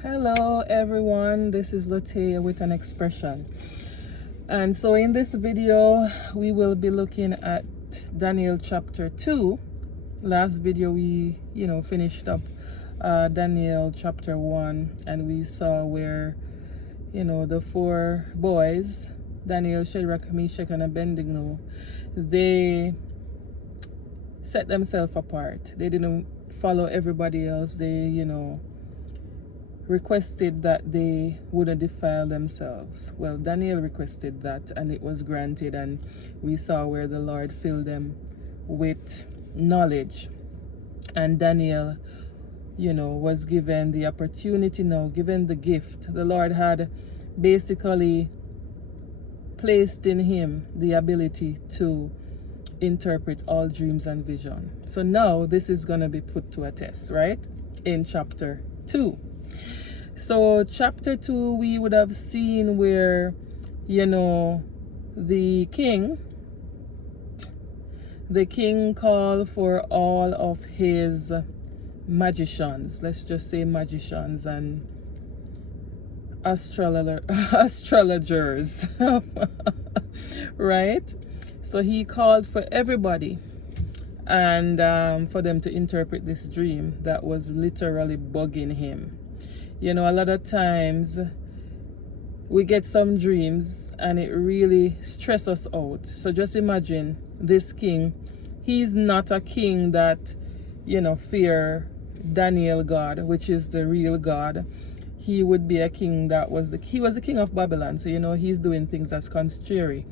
Hello everyone, this is Latea with an expression. And so in this video we will be looking at Daniel chapter 2. Last video we finished up Daniel chapter 1, and we saw where the four boys, Daniel, Shadrach, Meshach and Abednego, they set themselves apart. They didn't follow everybody else. They requested that they wouldn't defile themselves. Well, Daniel requested that, and it was granted, and we saw where the Lord filled them with knowledge. And Daniel, was given the opportunity now, given the gift. The Lord had basically placed in him the ability to interpret all dreams and vision. So now this is going to be put to a test, right? In chapter 2. So chapter 2, we would have seen where, the king called for all of his magicians, let's just say magicians and astrologers, right? So he called for everybody, and for them to interpret this dream that was literally bugging him. A lot of times we get some dreams and it really stresses us out. So just imagine this king. He's not a king that, fear Daniel God, which is the real God. He would be a king that was the king of Babylon. So, he's doing things that's contrary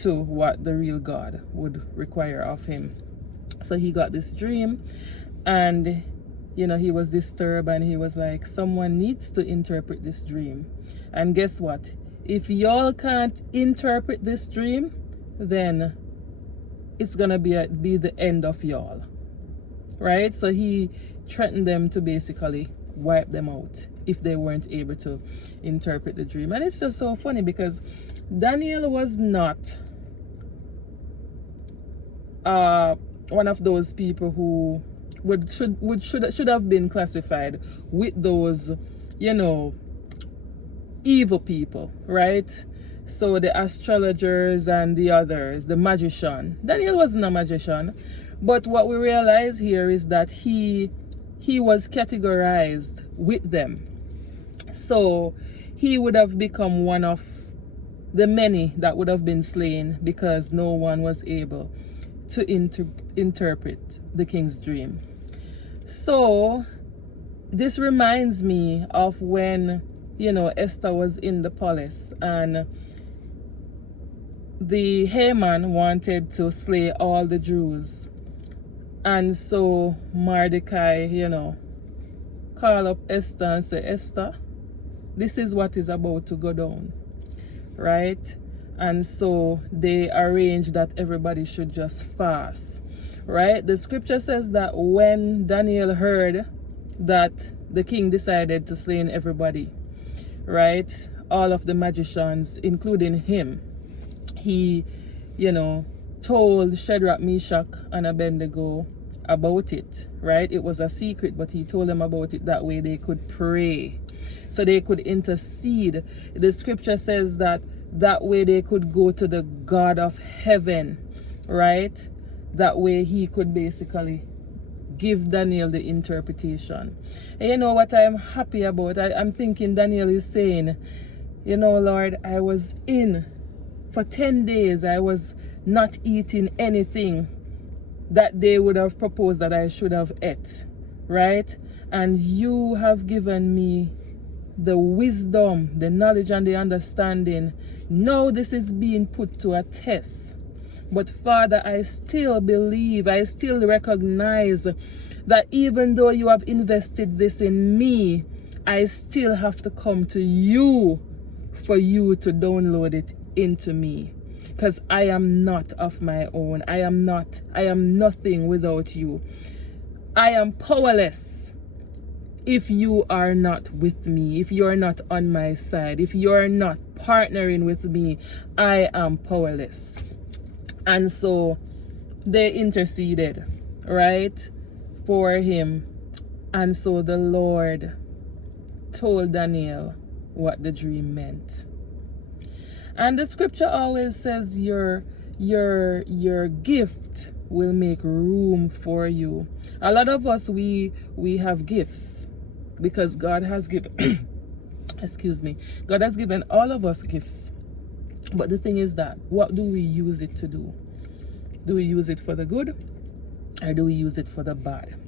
to what the real God would require of him. So he got this dream, and he was disturbed, and he was like, someone needs to interpret this dream. And guess what? If y'all can't interpret this dream, then it's gonna be the end of y'all, right? So he threatened them to basically wipe them out if they weren't able to interpret the dream. And it's just so funny because Daniel was not one of those people who should have been classified with those evil people, right? So the astrologers and the others, the magician. Daniel wasn't a magician, but what we realize here is that he was categorized with them. So he would have become one of the many that would have been slain because no one was able to interpret the king's dream. So this reminds me of when Esther was in the palace, and the Haman wanted to slay all the Jews, and so Mordecai call up Esther and say, Esther, this is what is about to go down, right? And so they arranged that everybody should just fast, right? The scripture says that when Daniel heard that the king decided to slay everybody, right, all of the magicians, including him, he told Shadrach, Meshach and Abednego about it, right? It was a secret, but he told them about it. That way they could pray, so they could intercede. The scripture says that way they could go to the God of heaven, right? That way he could basically give Daniel the interpretation. And you know what I'm happy about? I'm thinking Daniel is saying, Lord, I was in for 10 days. I was not eating anything that they would have proposed that I should have ate, right? And you have given me the wisdom, the knowledge and the understanding. Now this is being put to a test. But Father, I still believe, I still recognize that even though you have invested this in me, I still have to come to you for you to download it into me. Because I am not of my own. I am nothing without you. I am powerless if you are not with me, if you are not on my side, if you are not partnering with me. I am powerless. And so they interceded, right, for him. And so the Lord told Daniel what the dream meant. And the scripture always says your gift will make room for you. A lot of us, we have gifts because God has given excuse me, God has given all of us gifts. But the thing is that, what do we use it to do? Do we use it for the good, or do we use it for the bad?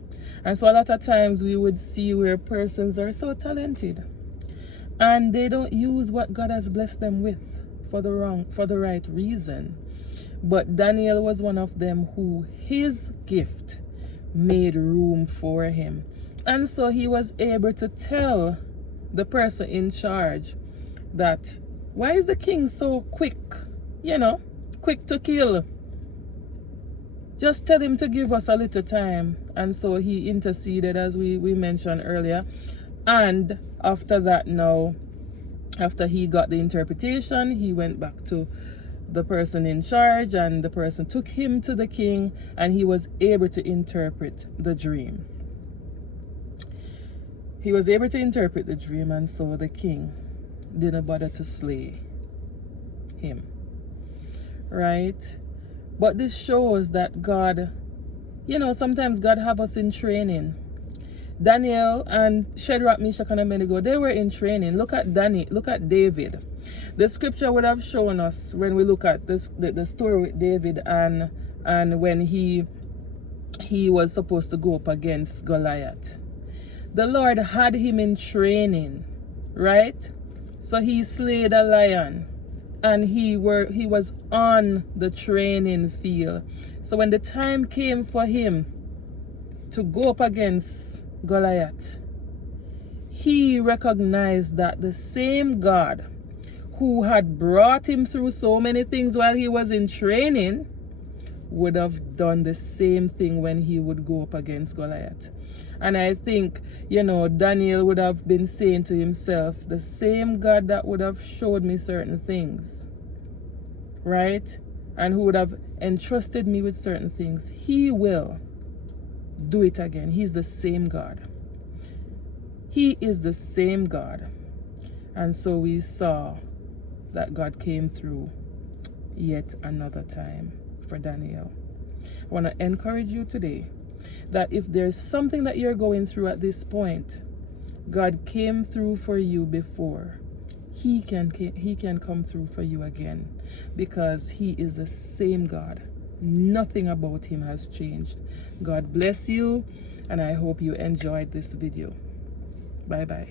And so a lot of times we would see where persons are so talented and they don't use what God has blessed them with for the right reason. But Daniel was one of them who his gift made room for him. And so he was able to tell the person in charge that, why is the king so quick, quick to kill? Just tell him to give us a little time. And so he interceded, as we mentioned earlier. And after that, now, after he got the interpretation, he went back to the person in charge, and the person took him to the king, and he was able to interpret the dream. He was able to interpret the dream, and so the king didn't bother to slay him. Right? But this shows that God, sometimes God have us in training. Daniel and Shadrach, Meshach, and Abednego, they were in training. Look at David. The scripture would have shown us, when we look at this, the story with David and when he was supposed to go up against Goliath. The Lord had him in training, right? So he slayed a lion, and he was on the training field. So when the time came for him to go up against Goliath, he recognized that the same God who had brought him through so many things while he was in training would have done the same thing when he would go up against Goliath. And I think, Daniel would have been saying to himself, the same God that would have showed me certain things, right? And who would have entrusted me with certain things, he will do it again. He's the same God. He is the same God. And so we saw that God came through yet another time for Daniel. I want to encourage you today that if there's something that you're going through at this point, God came through for you before. He can come through for you again, because he is the same God. Nothing about him has changed. God bless you, and I hope you enjoyed this video. Bye-bye.